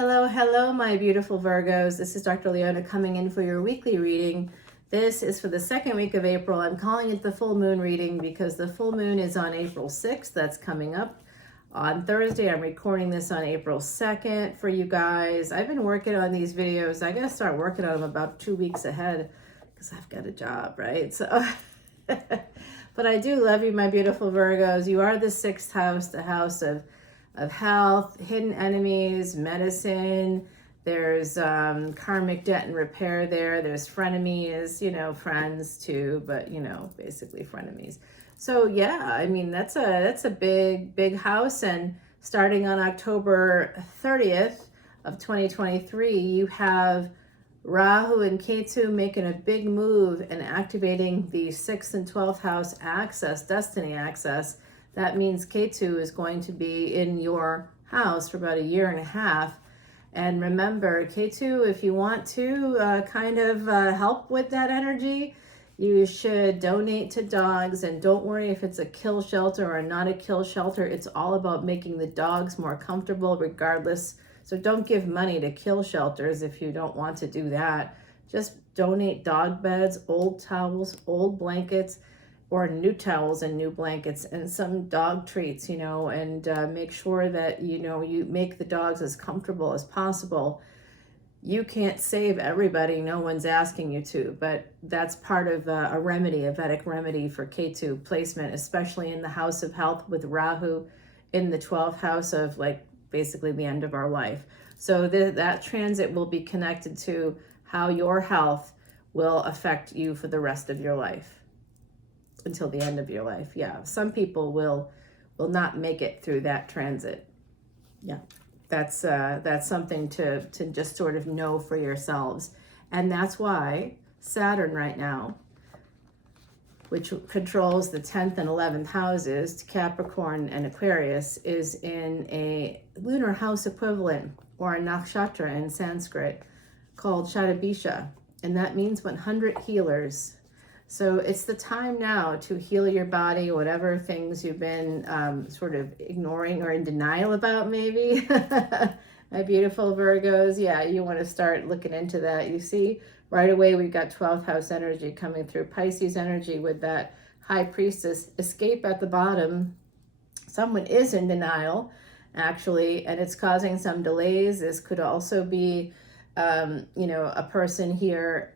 Hello, my beautiful Virgos. This is Dr. Leona coming in for your weekly reading. This is for the second week of April. I'm calling it the full moon reading because the full moon is on April 6th. That's coming up on Thursday. I'm recording this on April 2nd for you guys. I've been working on these videos. I got to start working on them about 2 weeks ahead because I've got a job, right? So, but I do love you, my beautiful Virgos. You are the sixth house, the house of health, hidden enemies, medicine. There's karmic debt and repair there. There's frenemies, friends too, but basically frenemies. So yeah, I mean that's a big house, and starting on October 30th of 2023, you have Rahu and Ketu making a big move and activating the 6th and 12th house access, destiny access. That means Ketu is going to be in your house for about a year and a half. And remember, Ketu, if you want to help with that energy, you should donate to dogs. And don't worry if it's a kill shelter or not a kill shelter. It's all about making the dogs more comfortable regardless. So don't give money to kill shelters if you don't want to do that. Just donate dog beds, old towels, old blankets, or new towels and new blankets and some dog treats, and make sure that, you make the dogs as comfortable as possible. You can't save everybody. No one's asking you to, but that's part of a remedy, a Vedic remedy for Ketu placement, especially in the house of health with Rahu in the 12th house of basically the end of our life. So that transit will be connected to how your health will affect you for the rest of your life. Until the end of your life. Yeah, some people will not make it through that transit. Yeah, that's something to just sort of know for yourselves. And that's why Saturn right now, which controls the 10th and 11th houses, Capricorn and Aquarius, is in a lunar house equivalent, or a nakshatra in Sanskrit, called Shatabisha, and that means 100 healers. So it's the time now to heal your body, whatever things you've been sort of ignoring or in denial about, maybe. My beautiful Virgos, yeah, you want to start looking into that. You see, right away we've got 12th house energy coming through, Pisces energy with that high priestess escape at the bottom. Someone is in denial, actually, and it's causing some delays. This could also be, a person here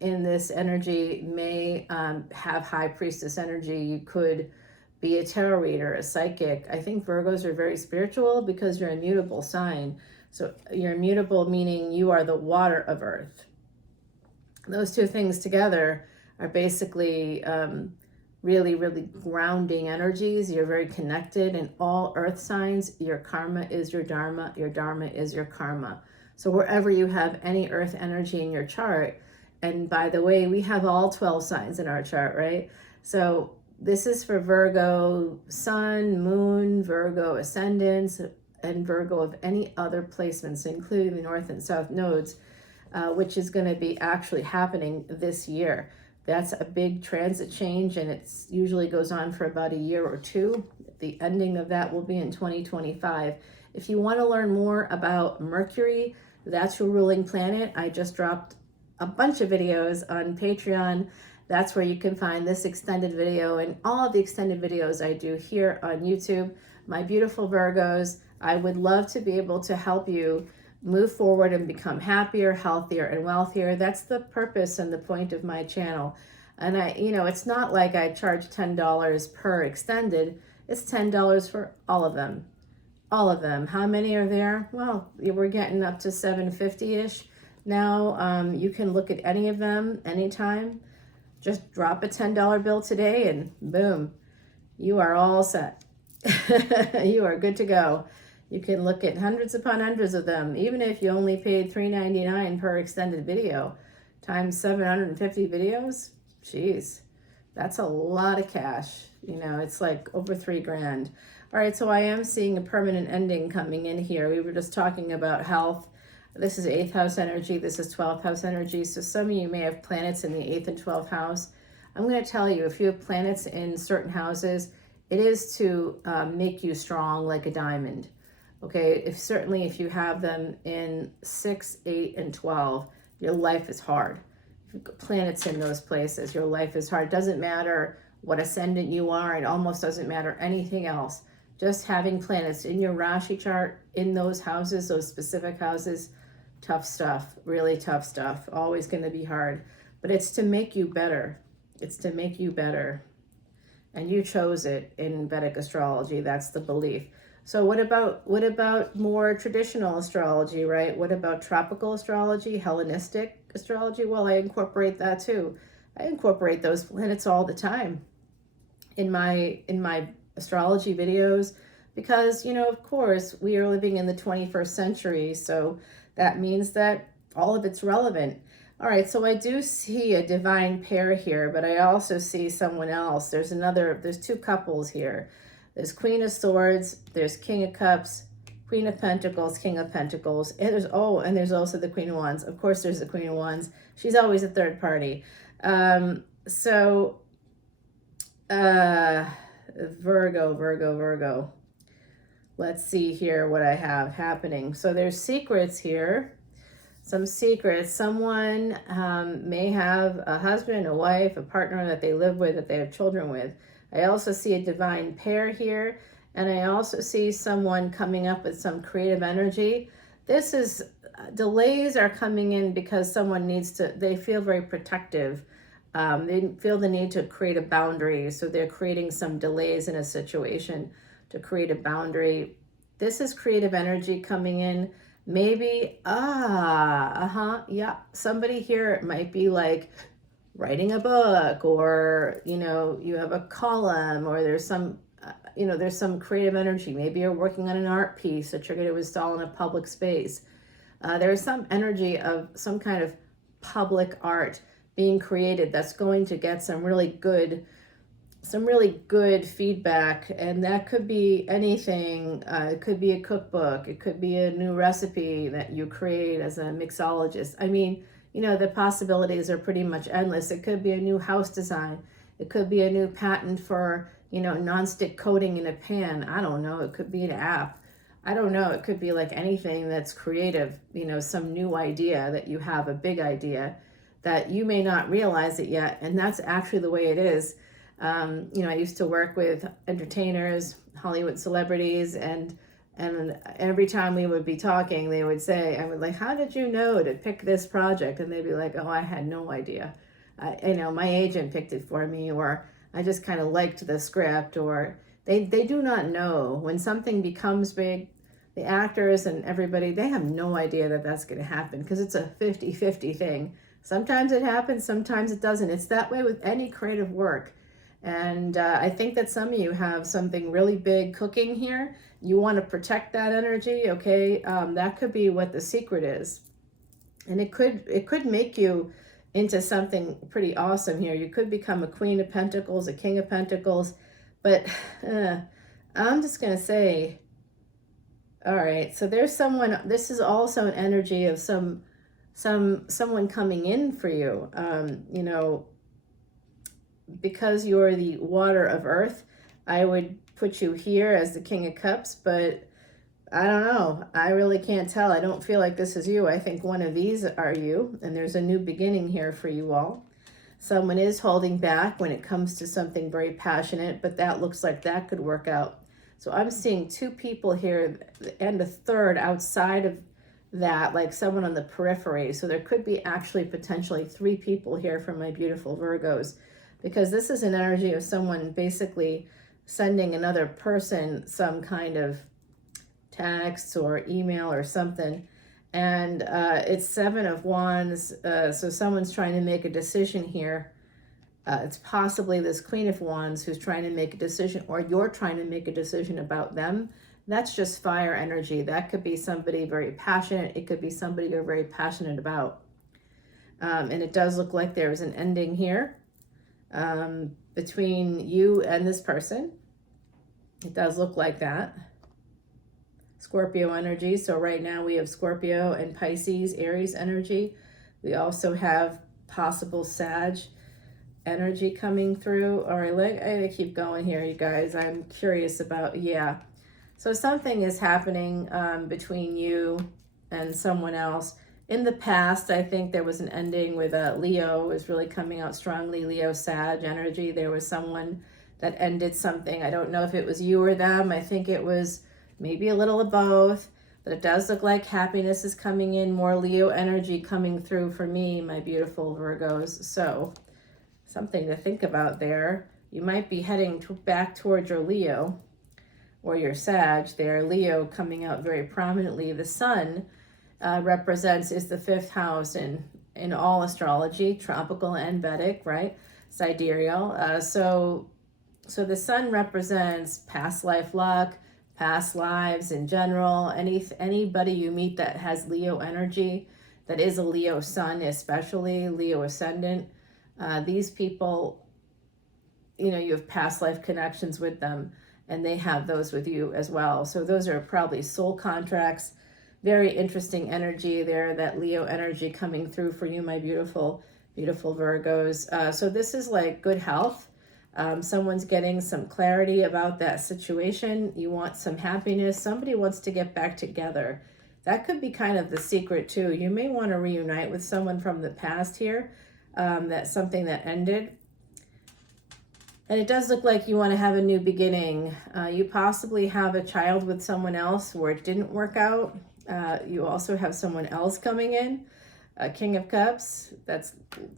in this energy may have high priestess energy. You could be a tarot reader, a psychic. I think Virgos are very spiritual because you're a mutable sign. So you're immutable, meaning you are the water of earth. Those two things together are basically really, really grounding energies. You're very connected in all earth signs. Your karma is your dharma is your karma. So wherever you have any earth energy in your chart, and by the way, we have all 12 signs in our chart, right? So this is for Virgo Sun, Moon, Virgo Ascendant, and Virgo of any other placements, including the North and South nodes, which is going to be actually happening this year. That's a big transit change, and it usually goes on for about a year or two. The ending of that will be in 2025. If you want to learn more about Mercury, that's your ruling planet. I just dropped a bunch of videos on Patreon. That's where you can find this extended video and all of the extended videos I do here on YouTube. My beautiful Virgos, I would love to be able to help you move forward and become happier, healthier, and wealthier. That's the purpose and the point of my channel. And it's not like I charge $10 per extended. It's $10 for all of them. All of them. How many are there? Well, we're getting up to 750-ish. Now, you can look at any of them anytime. Just drop a $10 bill today and boom, you are all set. You are good to go. You can look at hundreds upon hundreds of them, even if you only paid $3.99 per extended video, times 750 videos. Jeez, that's a lot of cash. It's like over $3,000. All right, so I am seeing a permanent ending coming in here. We were just talking about health. This is 8th house energy. This is 12th house energy. So some of you may have planets in the 8th and 12th house. I'm going to tell you, if you have planets in certain houses, it is to make you strong like a diamond. Okay, certainly if you have them in 6, 8, and 12, your life is hard. If you've got planets in those places, your life is hard. It doesn't matter what ascendant you are. It almost doesn't matter anything else. Just having planets in your Rashi chart, in those houses, those specific houses, tough stuff, really tough stuff. Always going to be hard. But it's to make you better. It's to make you better. And you chose it in Vedic astrology. That's the belief. So what about more traditional astrology, right? What about tropical astrology, Hellenistic astrology? Well, I incorporate that too. I incorporate those planets all the time in my astrology videos because, of course, we are living in the 21st century, so that means that all of it's relevant. All right, so I do see a divine pair here, but I also see someone else. There's two couples here. There's Queen of Swords, there's King of Cups, Queen of Pentacles, King of Pentacles, and there's also the Queen of Wands. Of course, there's the Queen of Wands. She's always a third party. Virgo. Let's see here what I have happening. So there's secrets here. Some secrets. Someone may have a husband, a wife, a partner that they live with, that they have children with. I also see a divine pair here, and I also see someone coming up with some creative energy. Delays are coming in because someone they feel very protective. They feel the need to create a boundary, so they're creating some delays in a situation to create a boundary. This is creative energy coming in. Maybe, somebody here might be like writing a book, or, you have a column, or there's some creative energy. Maybe you're working on an art piece that you're going to install in a public space. There's some energy of some kind of public art being created that's going to get some really good feedback, and that could be anything. It could be a cookbook, it could be a new recipe that you create as a mixologist. I mean, the possibilities are pretty much endless. It could be a new house design, it could be a new patent for non-stick coating in a pan. I don't know, it could be an app. I don't know, it could be like anything that's creative, some new idea that you have, a big idea that you may not realize it yet, and that's actually the way it is. I used to work with entertainers, Hollywood celebrities, and every time we would be talking, they would say, I would like, how did you know to pick this project? And they'd be like, oh, I had no idea. My agent picked it for me, or I just kind of liked the script, or they do not know. When something becomes big, the actors and everybody, they have no idea that that's going to happen because it's a 50-50 thing. Sometimes it happens, sometimes it doesn't. It's that way with any creative work. And I think that some of you have something really big cooking here. You want to protect that energy, okay? That could be what the secret is. And it could make you into something pretty awesome here. You could become a Queen of Pentacles, a King of Pentacles. But I'm just going to say, all right, so there's someone, this is also an energy of someone coming in for you, because you're the water of earth. I would put you here as the King of Cups, but I don't know. I really can't tell. I don't feel like this is you. I think one of these are you, and there's a new beginning here for you all. Someone is holding back when it comes to something very passionate, but that looks like that could work out. So I'm seeing two people here and a third outside of that, like someone on the periphery. So there could be actually potentially three people here for my beautiful Virgos, because this is an energy of someone basically sending another person some kind of text or email or something. And it's Seven of Wands, so someone's trying to make a decision here. It's possibly this Queen of Wands who's trying to make a decision, or you're trying to make a decision about them. That's just fire energy. That could be somebody very passionate. It could be somebody you're very passionate about. And it does look like there's an ending here between you and this person. It does look like that. Scorpio energy. So right now we have Scorpio and Pisces, Aries energy. We also have possible Sag energy coming through. All right, I keep going here, you guys. I'm curious about, So something is happening between you and someone else. In the past, I think there was an ending with Leo was really coming out strongly, Leo Sag energy. There was someone that ended something. I don't know if it was you or them. I think it was maybe a little of both, but it does look like happiness is coming in, more Leo energy coming through for me, my beautiful Virgos. So something to think about there. You might be heading back towards your Leo or your Sag there. Leo coming out very prominently. The sun is the fifth house in all astrology, tropical and Vedic, right? Sidereal. So the sun represents past life luck, past lives in general. Anybody you meet that has Leo energy, that is a Leo sun, especially Leo ascendant, these people, you know, you have past life connections with them, and they have those with you as well. So those are probably soul contracts. Very interesting energy there, that Leo energy coming through for you, my beautiful, beautiful Virgos. So this is like good health. Someone's getting some clarity about that situation. You want some happiness. Somebody wants to get back together. That could be kind of the secret too. You may want to reunite with someone from the past here. That's something that ended. And it does look like you want to have a new beginning. You possibly have a child with someone else where it didn't work out. You also have someone else coming in, a King of Cups, that's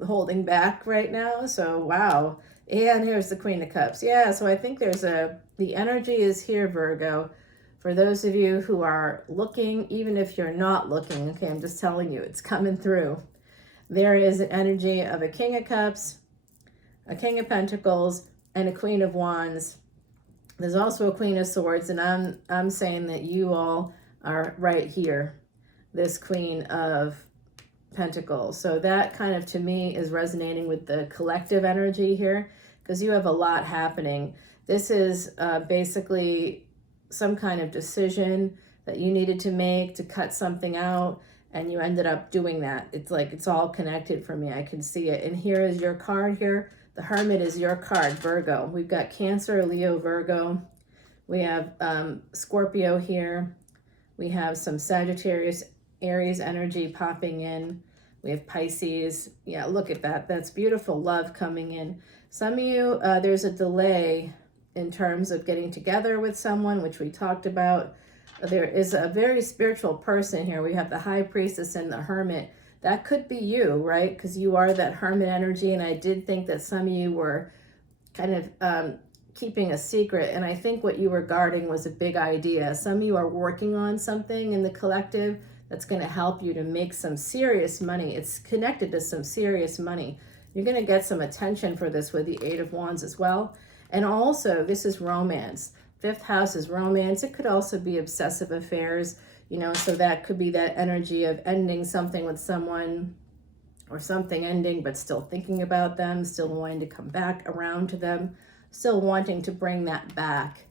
holding back right now. So, wow. And here's the Queen of Cups. Yeah, so I think the energy is here, Virgo. For those of you who are looking, even if you're not looking, okay, I'm just telling you, it's coming through. There is an energy of a King of Cups, a King of Pentacles, and a Queen of Wands. There's also a Queen of Swords, and I'm saying that you all are right here, this Queen of Pentacles. So that kind of, to me, is resonating with the collective energy here, because you have a lot happening. This is basically some kind of decision that you needed to make to cut something out, and you ended up doing that. It's like it's all connected for me. I can see it. And here is your card here. The Hermit is your card, Virgo. We've got Cancer, Leo, Virgo. We have Scorpio here. We have some Sagittarius, Aries energy popping in. We have Pisces. Yeah, look at that. That's beautiful love coming in. Some of you, there's a delay in terms of getting together with someone, which we talked about. There is a very spiritual person here. We have the High Priestess and the Hermit. That could be you, right? Because you are that Hermit energy. And I did think that some of you were kind of keeping a secret. And I think what you were guarding was a big idea. Some of you are working on something in the collective that's going to help you to make some serious money. It's connected to some serious money. You're going to get some attention for this with the Eight of Wands as well. And also, this is romance. Fifth house is romance. It could also be obsessive affairs, you know, so that could be that energy of ending something with someone, or something ending, but still thinking about them, still wanting to come back around to them, still wanting to bring that back.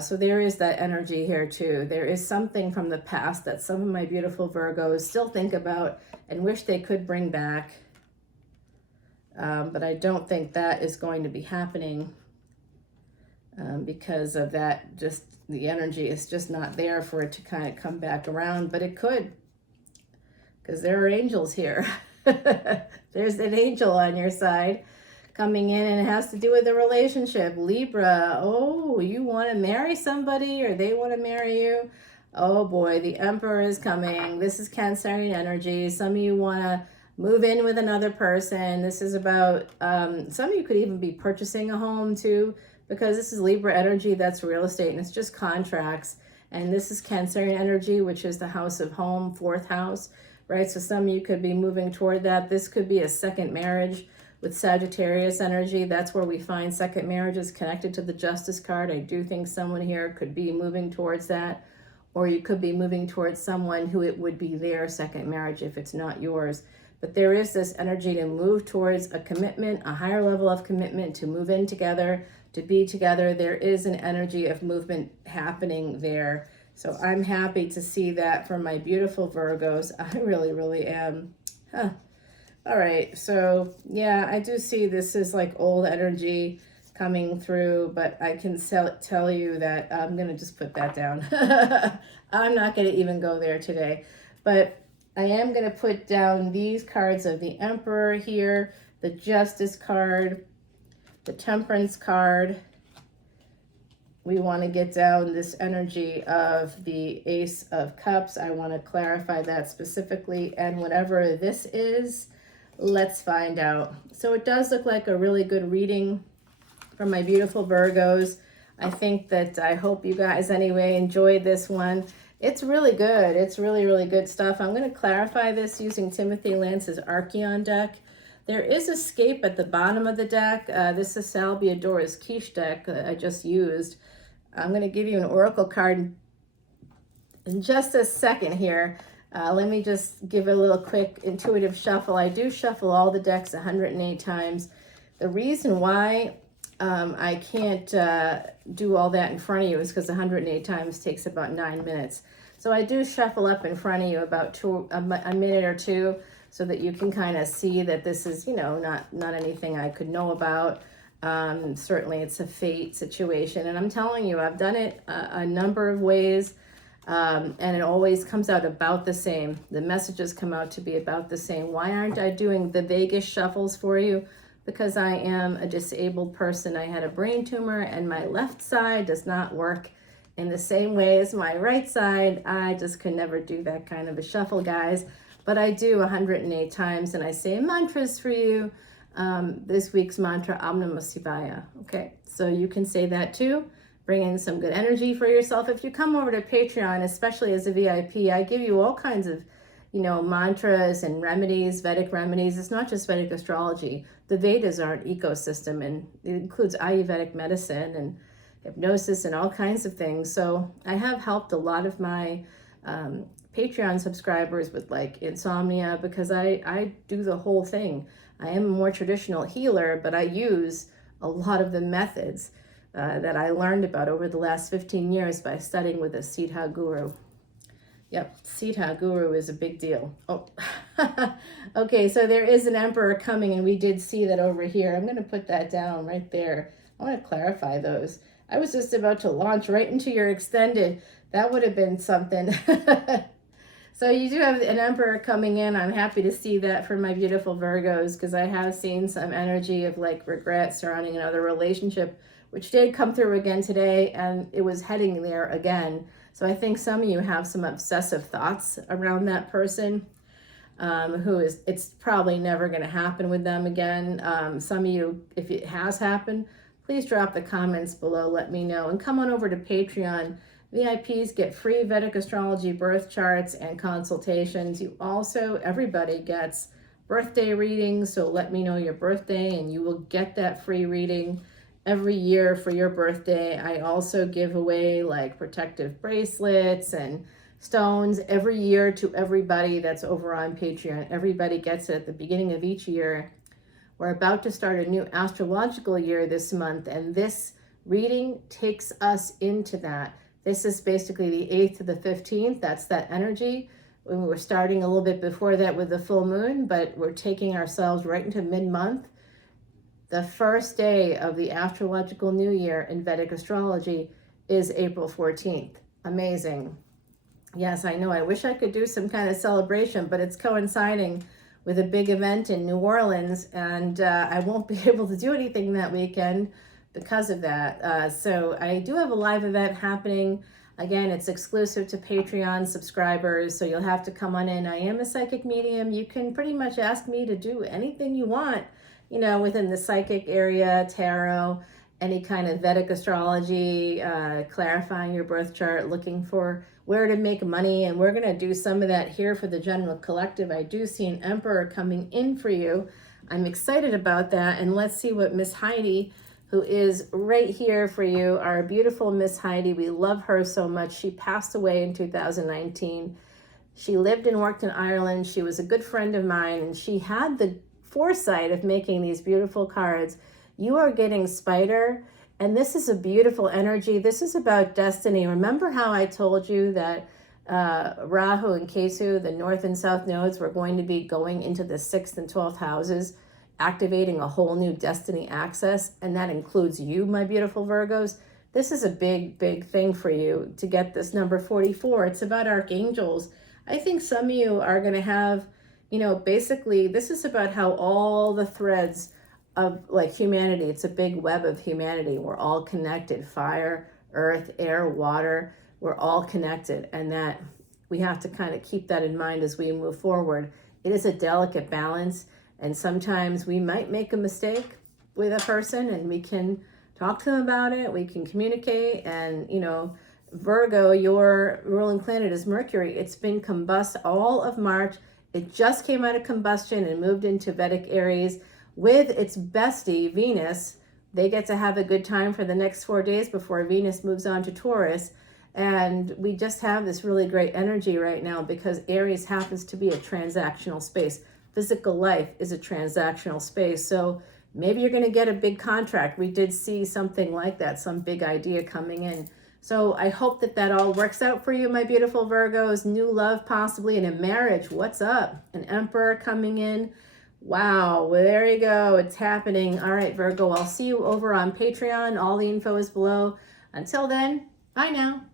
So there is that energy here too. There is something from the past that some of my beautiful Virgos still think about and wish they could bring back. But I don't think that is going to be happening because of that. Just the energy is just not there for it to kind of come back around, but it could, because there are angels here. There's an angel on your side coming in, and it has to do with the relationship. Libra, oh, you want to marry somebody or they want to marry you. Oh boy, the Emperor is coming. This is Cancerian energy. Some of you want to move in with another person. This is about, some of you could even be purchasing a home too, because this is Libra energy. That's real estate, and it's just contracts. And this is Cancerian energy, which is the house of home, fourth house, right? So some of you could be moving toward that. This could be a second marriage with Sagittarius energy. That's where we find second marriages connected to the Justice card. I do think someone here could be moving towards that, or you could be moving towards someone who it would be their second marriage if it's not yours. But there is this energy to move towards a commitment, a higher level of commitment, to move in together, to be together. There is an energy of movement happening there. So I'm happy to see that for my beautiful Virgos. I really, really am. All right, so yeah, I do see this is like old energy coming through, but I can tell you that I'm going to just put that down. I'm not going to even go there today, but I am going to put down these cards of the Emperor here, the Justice card, the Temperance card. We want to get down this energy of the Ace of Cups. I want to clarify that specifically, and whatever this is, let's find out. So it does look like a really good reading for my beautiful Virgos. I think that, I hope you guys anyway enjoyed this one. It's really good. It's really, really good stuff. I'm going to clarify this using Timothy Lance's Archeon deck. There is Escape at the bottom of the deck. This is Salvia Dora's Quiche deck that I just used. I'm going to give you an oracle card in just a second here. Let me just give a little quick intuitive shuffle. I do shuffle all the decks 108 times. The reason why I can't do all that in front of you is because 108 times takes about 9 minutes. So I do shuffle up in front of you about a minute or two, so that you can kind of see that this is, you know, not anything I could know about. Certainly it's a fate situation, and I'm telling you, I've done it a number of ways, and it always comes out about the same. The messages come out to be about the same. Why aren't I doing the Vegas shuffles for you? Because I am a disabled person. I had a brain tumor, and my left side does not work in the same way as my right side. I just could never do that kind of a shuffle, guys. But I do 108 times, and I say mantras for you. This week's mantra, Om Namah Shivaya. Okay, so you can say that too. Bring in some good energy for yourself. If you come over to Patreon, especially as a VIP, I give you all kinds of, you know, mantras and remedies, Vedic remedies. It's not just Vedic astrology. The Vedas are an ecosystem, and it includes Ayurvedic medicine and hypnosis and all kinds of things. So I have helped a lot of my Patreon subscribers with like insomnia, because I do the whole thing. I am a more traditional healer, but I use a lot of the methods that I learned about over the last 15 years by studying with a Siddha guru. Yep, Siddha guru is a big deal. Oh, okay, so there is an Emperor coming, and we did see that over here. I'm going to put that down right there. I want to clarify those. I was just about to launch right into your extended. That would have been something. So you do have an Emperor coming in. I'm happy to see that for my beautiful Virgos, because I have seen some energy of like regret surrounding another relationship, which did come through again today, and it was heading there again. So I think some of you have some obsessive thoughts around that person, it's probably never going to happen with them again. Some of you, if it has happened, please drop the comments below, let me know, and come on over to Patreon. VIPs get free Vedic astrology birth charts and consultations. You also, everybody gets birthday readings, so let me know your birthday and you will get that free reading every year for your birthday. I also give away like protective bracelets and stones every year to everybody that's over on Patreon. Everybody gets it at the beginning of each year. We're about to start a new astrological year this month, and this reading takes us into that. This is basically the 8th to the 15th. That's that energy. We were starting a little bit before that with the full moon, but we're taking ourselves right into mid-month. The first day of the astrological new year in Vedic astrology is April 14th. Amazing. Yes, I know. I wish I could do some kind of celebration, but it's coinciding with a big event in New Orleans, and I won't be able to do anything that weekend because of that. So I do have a live event happening. Again, it's exclusive to Patreon subscribers, so you'll have to come on in. I am a psychic medium. You can pretty much ask me to do anything you want, you know, within the psychic area, tarot, any kind of Vedic astrology, clarifying your birth chart, looking for where to make money, and we're going to do some of that here for the general collective. I do see an Emperor coming in for you. I'm excited about that, and let's see what Miss Heidi, who is right here for you, our beautiful Miss Heidi. We love her so much. She passed away in 2019. She lived and worked in Ireland. She was a good friend of mine, and she had the foresight of making these beautiful cards. You are getting Spider, and this is a beautiful energy. This is about destiny. Remember how I told you that Rahu and Ketu, the north and south nodes, were going to be going into the 6th and 12th houses activating a whole new destiny access, and that includes you, my beautiful Virgos. This is a big, big thing for you to get this number 44. It's about archangels. I think some of you are going to have, basically, this is about how all the threads of like humanity, it's a big web of humanity. We're all connected. Fire, earth, air, water, we're all connected. And that we have to kind of keep that in mind as we move forward. It is a delicate balance. And sometimes we might make a mistake with a person, and we can talk to them about it. We can communicate. And, Virgo, your ruling planet is Mercury. It's been combust all of March. It just came out of combustion and moved into Vedic Aries with its bestie, Venus. They get to have a good time for the next 4 days before Venus moves on to Taurus. And we just have this really great energy right now because Aries happens to be a transactional space. Physical life is a transactional space. So maybe you're going to get a big contract. We did see something like that, some big idea coming in. So I hope that that all works out for you, my beautiful Virgos. New love possibly in a marriage. What's up? An emperor coming in. Wow, well, there you go. It's happening. All right, Virgo, I'll see you over on Patreon. All the info is below. Until then, bye now.